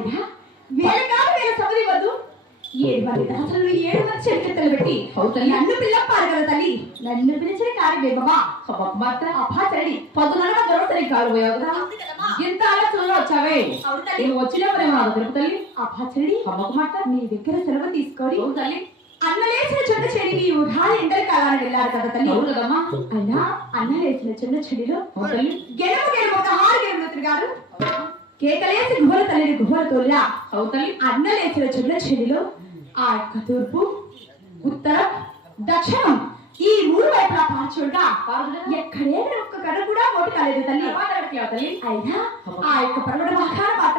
అయినా వేల కాదు వేల సవరి వద్దు 7 మంది దాసలు 7 మంది చెట్టులు పెట్టి నన్ను పిల్లప్పారు కదా తల్లి నన్ను పిలిచిన కార్యమేమా మాత్రం అభాచరడి పొద్దున దొరకని కారు కదా ఇంత ఆలోచనలో వచ్చావే నువ్వు వచ్చినప్పుడేమో నాకు తెలుపు తల్లి అభాచరడి అమ్మకు మాట నీ దగ్గర సెలవు తీసుకొని తల్లి అన్న లేచిన చిన్న చెడికి ఉదాహరణ ఎండల కాలానికి వెళ్ళారు కదా తల్లి అవును కదమ్మా అయినా అన్న లేచిన చిన్న చెడిలో గెలుపు గెలుపు ఒక హారు గెలుపు గారు కేకలేసి గుహల తల్లిని గుహల తోలిరా అవుతల్లి అన్న లేచిన చిన్న చెడిలో ఆ యొక్క తూర్పు ఉత్తరం దక్షిణం ఈ 3 వైపులా పార్చుంటా ఎక్కడే ఒక్క కడ కూడా ఓటు కాలేదు తల్లి అయినా ఆ యొక్క పర్వత భాగాలు మాత్రం